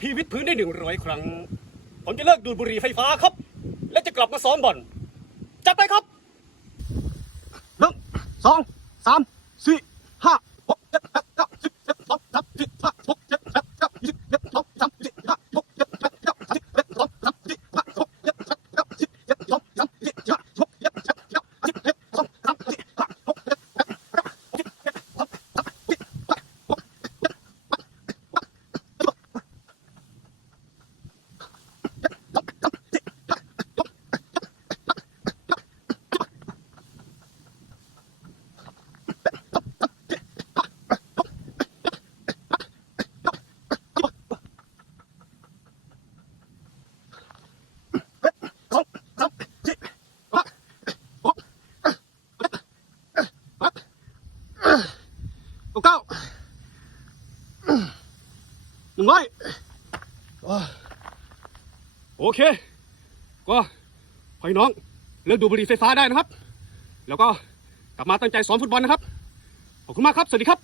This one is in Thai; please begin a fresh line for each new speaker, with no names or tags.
พี่วิทพื้นได้หนึ่งร้อยครั้ง ผมจะเลิกดูดบุหรี่ไฟฟ้าครับ และจะกลับมาซ้อมบอลจัดไปครับหนึ่งสองสามสี่ห้าหกเจ็ดแปดเก้าสิบเจ็ดสองสามสี่ห้าหกเจ็ดแปดเก้าสิบเจ็ดสองสามสี่ห้าหกเจ็ดแปดเก้าสิบเจ็ดสองสามสี่ห้าหกเจ็ดแปดเก้าสิบเจ็ดสองสามสี่ห้าหกเจ็ดแปดเก้าสิบเจ็ดสองสามสี่ห้าหกเจ็ดแปดเก้าสิบเจ็ดสองสามสี่ห้าหกเจ็ดแปด สองสามสี่ห้าหก เก้าหนึ่งร้อยโอเค ก็ขอให้น้องเลิกดูบุหรี่ไฟฟ้าได้นะครับ แล้วก็กลับมาตั้งใจซ้อมฟุตบอลนะครับ ขอบคุณมากครับ สวัสดีครับ